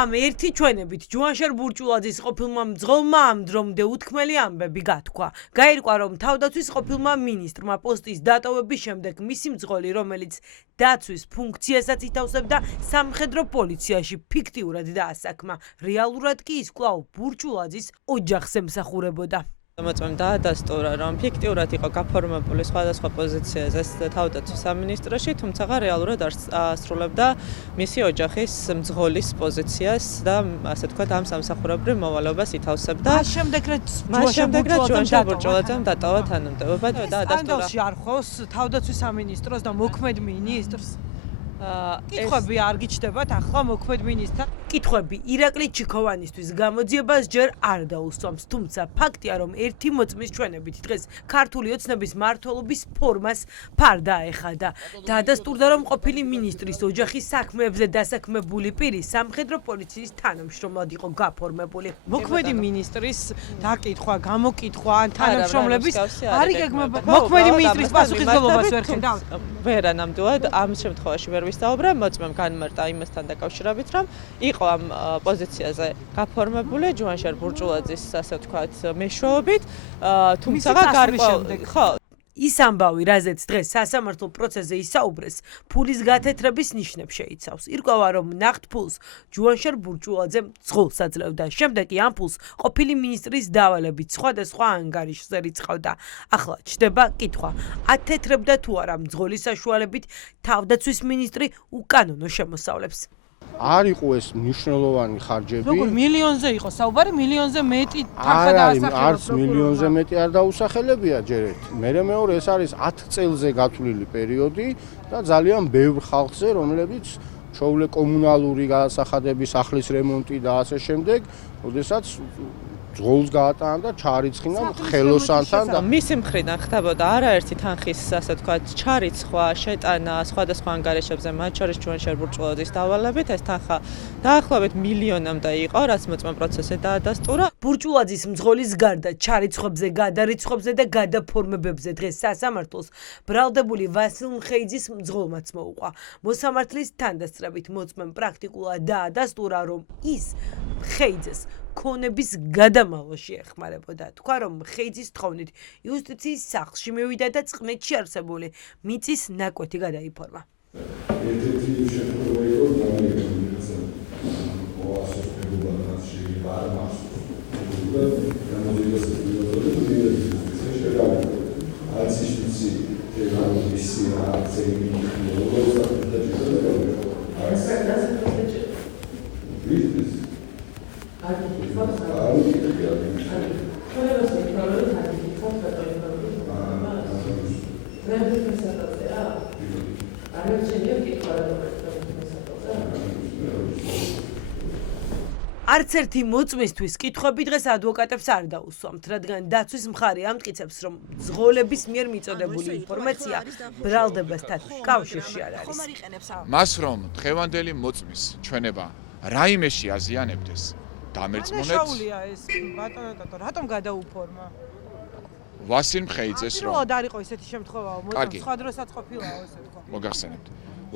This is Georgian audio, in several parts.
ამ ერთი ჩვენებით ჯუანშარ ბურჭულაძის ყოფილმა მძღოლმა ამ დრომდე უთქმელი ამბები გათქვა. გაირკვა, რომ თავდაცვის ყოფილმა მინისტრმა პოსტის დატოვების შემდეგ მისი მძღოლი, რომელიც დაცვის ფუნქციასაც ითავსებდა სამხედრო პოლიციაში, ფიქტიურად დაასაქმა. რეალურად კი ის კვლავ ბურჭულაძის ოჯახს ემსახურებოდა. მოწმემ დაადასტურა, რომ ფიქტიურად იყო გაფორმებული სხვადასხვა პოზიციაზე თავდაცვის სამინისტროში, თუმცა რეალურად არ ასრულებდა მისი ოჯახის მძღოლის პოზიციას და ასე ვთქვათ, ამ სამსახურებრივ მოვალეობას ითავსებდა. მას შემდეგ ჯუანშარ ბურჭულაძემ დატოვა თანამდებობა და დაადასტურა. სკანდალში არ ხოს თავდაცვის სამინისტროს და მოქმედ მინისტრს. კითხვები არ გიჩნდებათ ახლა მოქმედ მინისტრთან? კითხვები ირაკლი ჩიქოვანისთვის გამოძიებას ჯერ არ დაუსვამს, თუმცა ფაქტია, რომ ერთი მოწმის ჩვენებით დღეს ქართული ოცნების მმართველობის ფორმას ფარდა ეხადა. დაადასტურდა, რომ ყოფილი მინისტრის ოჯახის საქმეებზე დასაქმებული პირი სამხედრო პოლიციის თანამშრომლად იყო გაფორმებული. მოქმედი მინისტრის დაკითხვა, გამოკითხვა ან თანამშრომლების არ იგეგმება. მოქმედი მინისტრის პასუხისმგებლობას ვერ ხედავთ? ვერა ნამდვილად ამ შემთხვევაში ვერ ვისაუბრებ, მოწმემ განმარტა იმასთან დაკავშირებით, რომ იყო ამ პოზიციაზე გაფორმებული ჯუანშარ ბურჭულაძის, ასე ვთქვათ, მეშვეობით, თუმცა ხო ის ამბავი, რაზეც დღეს სასამართლო პროცესზე ისაუბრეს, ფულის გათეთრების ნიშნებს შეიცავს. ირკვევა, რომ ნახტ ფულს ჯუანშარ ბურჭულაძემ ძღოლს აძლევდა. შემდეგ კი ამ ფულს ყოფილი მინისტრის დავალებით სხვადასხვა ანგარიშზე რიცხავდა. ახლა ჩდება კითხვა, ათეთრებდა თუ არა მძღოლის საშუალებით თავდაცვის მინისტრი უკანონო შემოსავლებს. არ იყო ეს მნიშვნელოვანი ხარჯები. როგორ მილიონზე იყო საუბარი, მილიონზე მეტი თანხა დაასახელა. არც მილიონზე მეტი არ დაუსახელებია ჯერ ერთი. მეორე ეს არის 10 წელზე გათვლილი პერიოდი და ძალიან ბევრ ხალხზე, რომლებიც ჩაულე კომუნალური გადასახადები, სახლის რემონტი და ასე შემდეგ, ოდესაც ძღოლს გაატანა და ჩარიცხინა ხელოსანთან და მისი მხრიდან ხდებოდა არაერთი თანხის, ასე ვთქვათ, ჩარიცხვა, შეტანა სხვადასხვა ანგარიშებზე, მათ შორის ჯუანშარ ბურჭულაძის დავალებით, ეს თანხა დაახლოებით მილიონამდე იყო, რაც მოწმე პროცესზე დაადასტურა. ბურჭულაძის მძღოლის გარდა ჩარიცხვებზე, გადარიცხვებზე და გადაფორმებებზე დღეს სასამართლოს ბრალდებული ვასილ მხეიძის მძღოლმაც მოუყვა. მოსამართლის თანდასწრებით მოწმემ პრაქტიკულად დაადასტურა, რომ ის მხეიძეს ქონების გადამალვაში ეხმარებოდა. თქვა, რომ მხეიძის თხოვნით იუსტიციის სახლში მივიდა და წყნეთში არსებული მიწის ნაკვეთი გადაიფორმა. ერთ-ერთი შემთხვევა იყო არც ერთი მოწმისთვის კითხვები დღეს ადვოკატებს არ დაუსვამთ, რადგან დაცვის მხარე ამტკიცებს, რომ მძღოლების მიერ მიწოდებული ინფორმაცია ბრალდებასთან კავშირში არ არის. მას რომ დღევანდელი მოწმის ჩვენება რაიმეში აზიანებდეს, დამერწმუნეთ. შაულია ეს ბატონო, რატომ გადაუფორმა? ვასილ მხეიძეს რომ არ იყო ესეთი შემთხვევა, მოწმე სხვა დროსაც ყოფილაო ესე თქვა. მოგახსენებთ.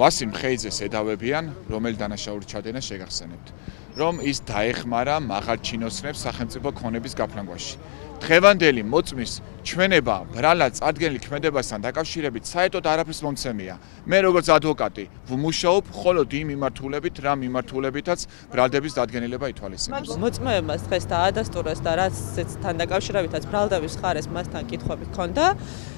ვასილ მხეიძეს ედავებიან, რომელი დანაშაულის ჩადენა შეგახსენებთ. რომ ის დაეხმარა მაღალჩინოსნებს სახელმწიფო ქონების გაფრანგვაში. დღევანდელი მოწმის ჩვენება ბრალად წარდგენილ ქმედებასთან დაკავშირებით საერთოდ არაფერს მომცემია. მე როგორც ადვოკატი ვმუშაობ მხოლოდ იმ მიმართულებით, რა მიმართულებითაც ბრალდების დადგენილება ითვალისწინებს. მოწმეებას დღეს დაადასტურეს და რაცთან დაკავშირებითაც ბრალდების მხარეს მასთან კითხვები ჰქონდა.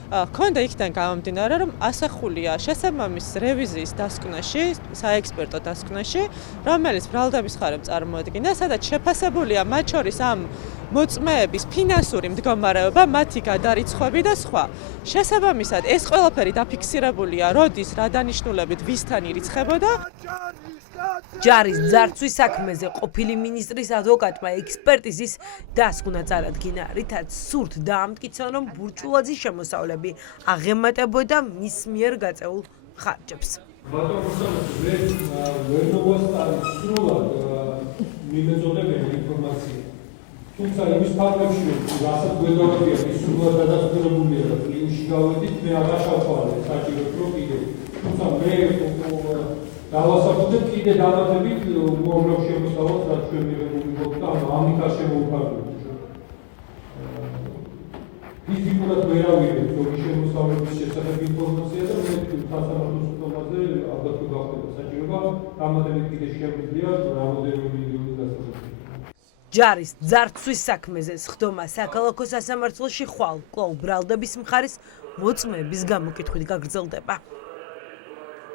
ჰქონდა იქიდან გამომდინარე, რომ ასახულია შესაბამის რევიზიის დასკვნაში, საექსპერტო დასკვნაში, რომელიც ბრალდების მხარემ წარმოადგინა, სადაც შეფასებულია მათ შორის ამ მოწმეების ფინანსური მდგომარეობა, მათი გადარიცხვები და სხვა. შესაბამისად, ეს ყველაფერი დაფიქსირებულია, როდის, რა დანიშნულებით, ვისთან ირიცხებოდა. ჯარის ძარცვის საქმეზე ყოფილი მინისტრის ადვოკატმა ექსპერტიზის დასკვნა წარადგინა, რითაც სურთ დაამტკიცონ, რომ ბურჭულაძის შემოსავლები აღემატებოდა მის მიერ გაწეულ ხარჯებს. ბატონო, მე ვერ მოვასწარი სრულად მიმეწოდებელი ინფორმაცია. თუმცა იმის ფაქტებში, რასაც გვეძავებია, ის სრულად გადასწრებულია და პლიუსში გავედით, მე აღარ შევყავდი საჭიროდ რომ კიდე. თუმცა მე დავასაბუთებ კიდე დამატებით უამრავ შემოსავალს, რაც ჩვენ მიღებული გვაქვს და ამით არ შემოუფარგლებთ. ფიზიკურად ვერავირებ ზოგი შემოსავლების შესახებ ინფორმაცია და მე სასამართლოს უწყობაზე ალბათ გახდება საჭიროება დამატებით კიდე შემიძლია რამოდენიმე მილიონი დასაბუთება. ჯარის ძარცვის საქმეზე სხდომა საქალაქო სასამართლოში ხვალ კვლავ ბრალდების მხარის მოწმეების გამოკითხვით გაგრძელდება.